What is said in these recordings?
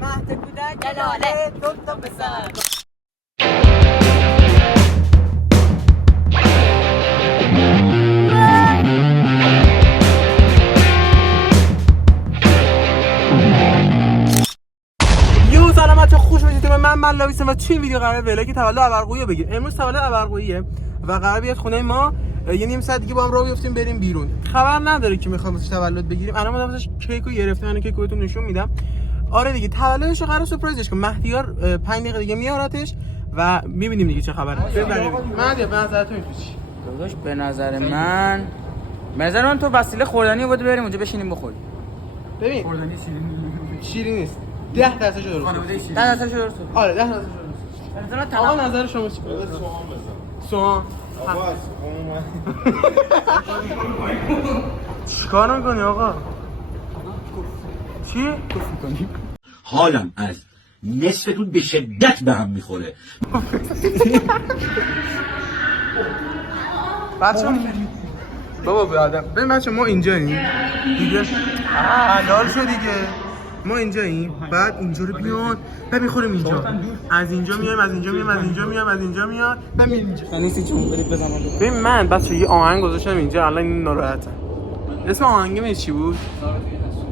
مهد کودک لاله دوتا بزن. سلامت خوش باشید. من لاویسم و توی ویدیو قراره ولاگ تولد ابرقویی رو بگیم. امروز تولد ابرقوییه و قراره بیاد خونه ما یه نیم ساعت دیگه با هم راه بیفتیم بریم بیرون. خبر نداره که میخوام واسش تولد بگیریم. الان ما واسش کیکو گرفتم، من کیکو بهتون نشون میدم. آره دیگه تولدش رو قراره سورپرایزش کنم. مهدیار 5 دقیقه دیگه میارتش و میبینیم دیگه چه خبره. ببینیم مهدی به نظرتون چی؟ داداش به نظر من تو وسیله خوردنی بود بریم اونجا بشینیم بخوریم. ببین خوردنی شیرین نیست. 10% درست. خانواده شیرین. 10% درست. آره 10% درست. مثلا آقا نظر شما چیه؟ سوهان. آقا چیکار می‌کنی آقا؟ چی؟ حالم از نصفتون به شدت به هم میخوره. بچه بابا بیادم ببین بچه ما اینجاییم دیگه حلال شد دیگه ما اینجاییم بعد اینجا رو بیان بعد میخوریم اینجا از اینجا میایم از اینجا میایم از اینجا میایم از اینجا میاد بعد میریم اینجا نیستی چون برید بزنم. ببین من بچه یه آهنگ گذاشتم اینجا الان این ناراحتم. اسم آهنگ چی بود؟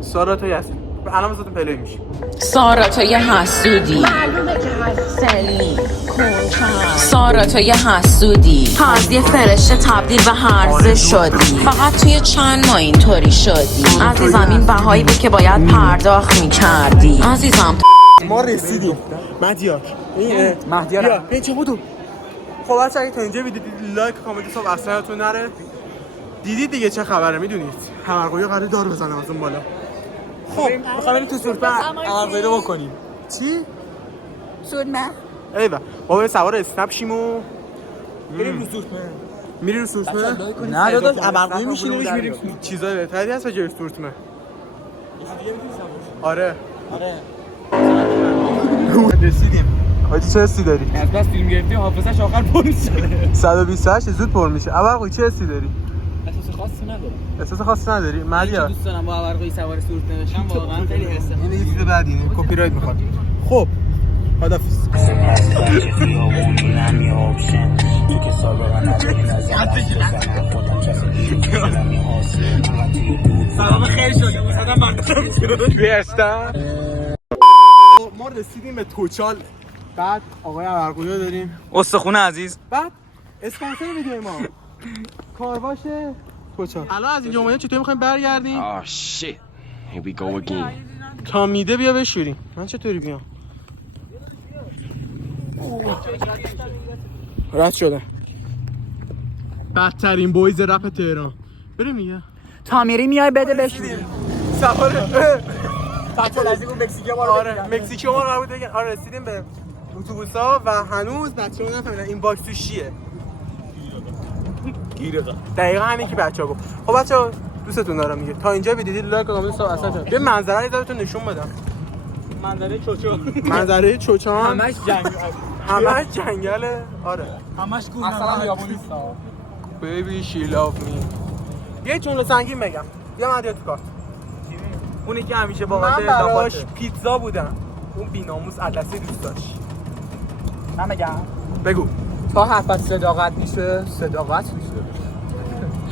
سارا تو یاسین. الان واسه پلی میشه. سارا تو یه حسودی معلومه که هستی سارا تو یه حسودی تا از یه فرشته تبدیل به هرزه شدی فقط توی چند ماه اینطوری شدی عزیزم. این بهایی بود که باید پرداخت میکردی عزیزم. ما رسیدیم مهدیار مهدیار بیا چه بودو. خب بچه اگه تا اینجا ویدیو دیدید لایک کامنت صاحب اصلا یادتون نره. دیدید دیگه چه خبره میدونید ابرقویی قراره دار بزنه از اون بالا. خب میخوام بریم تو سورپر ابرقویی رو بکنیم. چی؟ سورمه ایوه ما بریم سوار اسنپ شیم و بریم رو سورپر. میری رو سورپر؟ نه داداش ابرقویی میشینیم میریم چیزای بهتری هست به جای سورپر. آره رسیدیم. حاجی چه حسی داری؟ از بس فیلم گرفتی حافظش آخر پر میشه. 128 زود پر میشه. ابرقویی چه حسی داری؟ احساس خاصی نداره. احساس خاصی نداری؟ مالیا دوست دارم با ابرقویی سوار سورت نوشتم واقعا خیلی حسه. این یه چیز بعدی اینه کپی رایت میخواد. خب خدافظ. سلام خیر شدی مثلا ما رسیدیم به توچال. بعد آقای ابرقویی رو داریم. استخونه عزیز. بعد اسپانسر ویدیو ما کارواش توچال. الان از اینجا اومدیم چطوری می‌خوایم برگردیم؟ Oh shit. Here we go again. تا میده بیا بشوریم. من چطوری بیام؟ رد شدم. بدترین بویز رپ تهران. بریم دیگه. تا میری میای بده بشین. سوار بچه لازم مکزیکی ما آره مکزیکی ما رو بود بگن. آره رسیدیم به اتوبوس‌ها و هنوز بچه‌ها نفهمیدن این باکس تو چیه. گیره دقیقاً همین که بچه‌ها گفت. خب بچه‌ها دوستتون دارم دیگه. تا اینجا دیدید لایک کامنت صاحب اصلا به منظره رو بهتون نشون بدم. منظره چوچان همش جنگله. آره همش گوگل اصلا خیابونی است. بیبی شی لاو می. یه جمله سنگین بگم. بیا من تو کارت. اونی که همیشه بابت براش پیتزا بودم. اون بی‌ناموس عدسه دوست داشت. من بگم بگو. تا حرفت صداقت میشه صداقت میشه.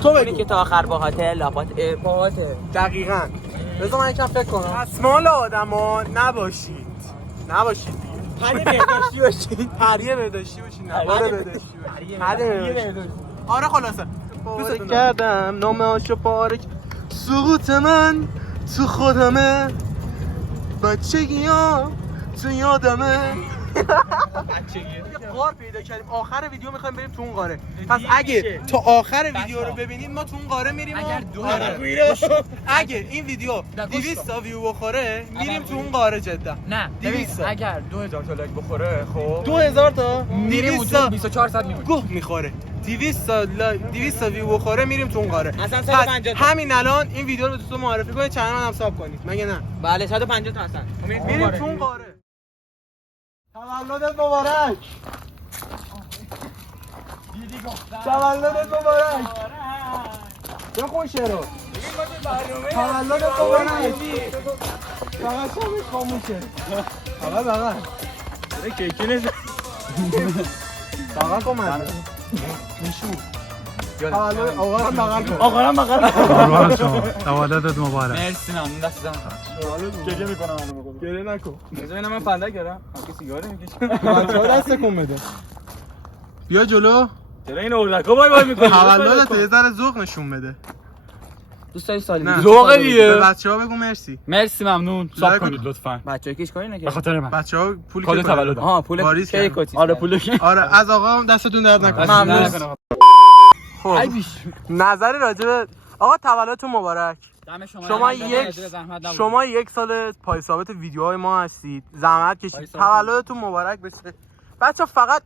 تو بگو که تا آخر باهاته لاپات باهاته. دقیقاً. بذار من یکم فکر کنم. اسمال آدما نباشید دیگه. پری بهداشتی باشید. پری بهداشتی باشید. نوار بهداشتی باشید. پری بهداشتی. آره خلاصه. دوست کردم نامه‌اشو پاره سقوط من تو خودمه بچگیام تو یادمه. غار پیدا کردیم. آخر ویدیو میخوایم بریم تو اون غاره. پس اگه تا آخر ویدیو رو ببینید ما تو اون غاره میریم. اگه این ویدیو 200 تا ویو بخوره میریم تو اون غاره جدا. نه 200 اگر 2000 تا لایک بخوره خب 2000 تا میریم اونجا 24 ساعت میمونیم. گوه میخوره. 200 تا ویو بخوره میریم تو اون غاره. اصلا 150 تا همین الان این ویدیو رو دوستان معرفی کنید چنل منم ساب کنید. مگه نه؟ بله 150 تا اصلا میریم تو اون غاره. تولدت مبارک. تولدت مبارک. بخون شعرو. تولدت مبارک. فقط شامش خاموشه. فقط کیکی نیست. فقط اومد. میشو. تولد آقا رو بغل کن. آقا رو بغل کن. قربان شما. تولدت مبارک. مرسی ممنون دست زدم. گریه میکنم الان. گریه نکن. بذار من فنده کردم. کسی سیگار نمیکشه. بچه‌ها دست تکون بده. بیا جلو. چرا این اردکا وای میکنه؟ تولدت یه ذره ذوق نشون بده. دوست داری سالی نه. ذوق دیگه. به بچه‌ها بگو مرسی. مرسی ممنون. ساب کنید لطفاً. بچه‌ها کیش کاری نکرد. به خاطر من. بچه‌ها پول کادو که تولد. آها پول واریز کی کردم. کتی. آره پول کی؟ آره از آقا دستتون درد نکنه. ممنون. خب نظری راجع به آقا تولدتون مبارک. شما یک سال پای ثابت ویدیوهای ما هستید. زحمت کشید. تولدتون مبارک بشه. بچا فقط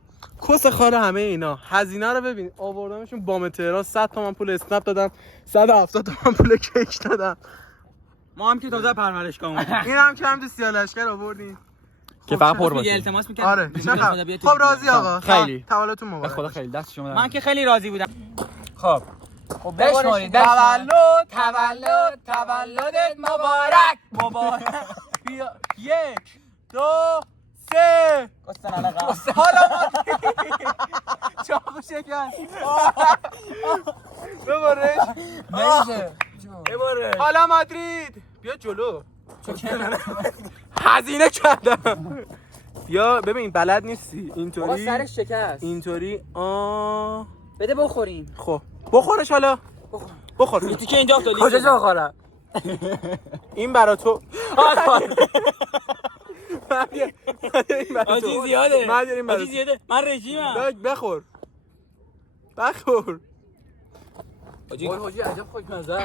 کس خاله همه اینا. هزینه رو ببین. آوردمشون بام تهران 100 تومن پول اسنپ دادم. 170 تومن پول کیک دادم. ما هم که تازه پرورشگاه اومدیم. این هم که هم تو سیاه‌لشکر آوردین. که فقط پر باشه. التماس می‌کرد. آره. خب راضی آقا. خیلی. تولدتون مبارک. خدا خیلی دست شما. من که خیلی راضی بودم. خب بشمارید تولدت مبارک. بیا 1 2 3 حالا چاقو شکست ببرش نمیشه. ببرش حالا مادرید بیا جلو هزینه کردم بیا ببین بلد نیستی اینطوری سرش شکست. اینطوری بده بخوریم. خب بخورش حالا بخور این تیکه اینجا افتاد. کجا جا بخورم؟ این برا تو آجی زیاده. آجی زیاده. من رژیمم. بخور حاجی عجب خوش مزه.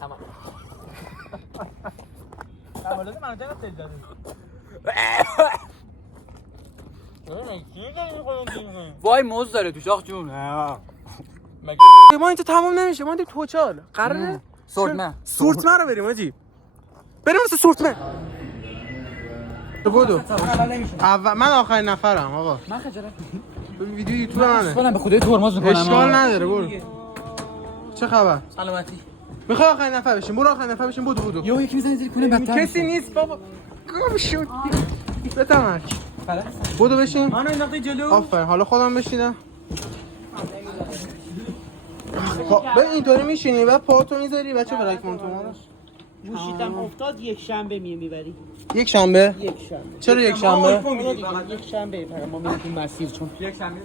تمام. تولد منو چرا تل دادی؟ وای موز داره توش آخ جون. ما اینجا تمام نمیشه ما دیگه توچال قراره سورتمن رو بریم آجی بریم مثل سورتمن بودو اول من آخرین نفرم آقا من خجالت ویدیو یوتیوب منه کنم به خدای ترمز میکنم. اشکال نداره برو چه خبر سلامتی. میخوای آخرین نفر بشیم برو آخرین نفر بشیم بودو یهو یکی میزنه زیر کونه بدتر. کسی نیست بابا گم شد بتمک بودو بشین منو انداختی جلو. آفرین حالا خودم بشینم به اینطوری میشینی و پاتو میذاری بچه بلک مونتوما رو گوشیدم افتاد یک شنبه میبری. یک شنبه؟ یک شنبه. چرا یک شنبه؟ یک شنبه ما میریم مسیر چون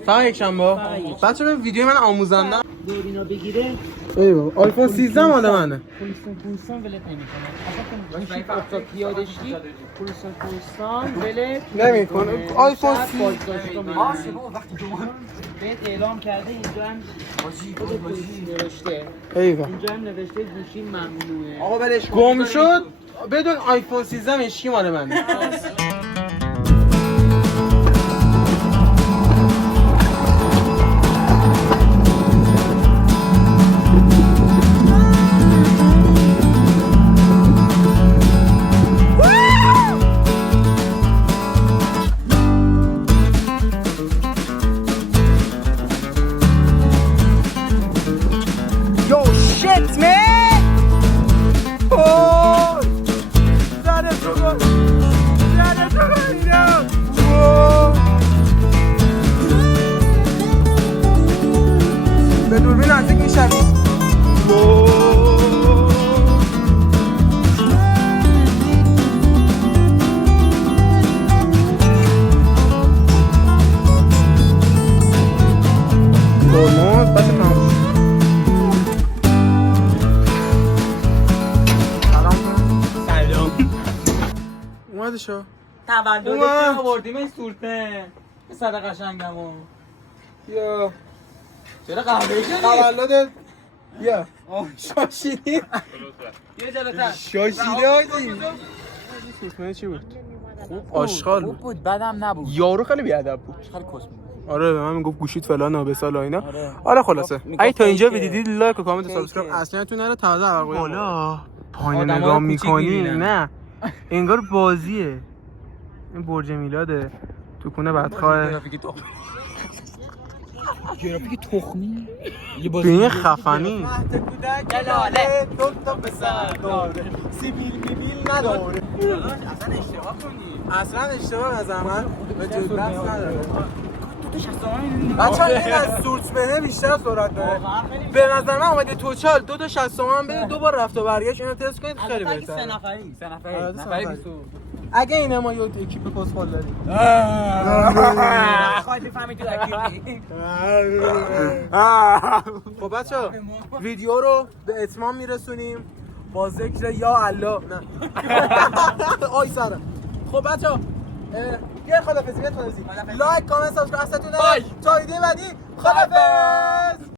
تا یک شنبه؟ بچه به ویدیو من آموزنده دورینا بگیره. ای بابا آیفون 13 مال منه. پولستان ولت نمیکنه. اصلا گوشی افتاد پیاده شدی پولستان ولت نمیکنه. آیفون 13 بهت اعلام کرده اینجا هم خود پلیس نوشته. ایوه اینجا هم نوشته گوشی ممنوعه. آقا ولش گم شد بدون آیفون 13 مشکی مال منه. به دوربین نزدیک میشوی ترمز بچه تمام سلام اومده شو تولدت آوردیم این سورته. صد قشنگمو. یا چرا قهوه‌ای شدی؟ تولدت یا شاشیدی یه جلوتر. شاشیدی آجی سورتمنه چی بود؟ آشغال بود بود بدم نبود. یارو خیلی بیادب بود خیلی کس بود. آره به من میگفت گوشیت فلان نابسال و اینا. آره خلاصه اگه تا اینجا دیدید لایک و کامنت و سابسکرایب اصلا تو نره تازه ابرقویی بالا پایین نگاه میکنی نه انگار بازیه این برج میلاده تو خونه بدخواه گرافیک تخمی یه به این خفنی گلاله. دو تا پسر داره سیبیل بیبیل نداره اصلا اشتباه نظر من به جز بحث نداره بچه ها این از سورت بنه بیشتر سرعت داره به نظر من اومده توچال 2 تا 60 تومن بده 2 بار رفت و برگشت اینو تست کنید خیلی بهتره نفری 20 اگه این ما یه اکیپ کسخل داریم خواهد بفهمید تو اکیپی. خب بچه ها ویدیو رو به اتمام میرسونیم با ذکر یا الله نه آی سرم خب بچه ها یه خدافزی لایک کامنت سابسکرایب تا ویدیو بعدی خدافز.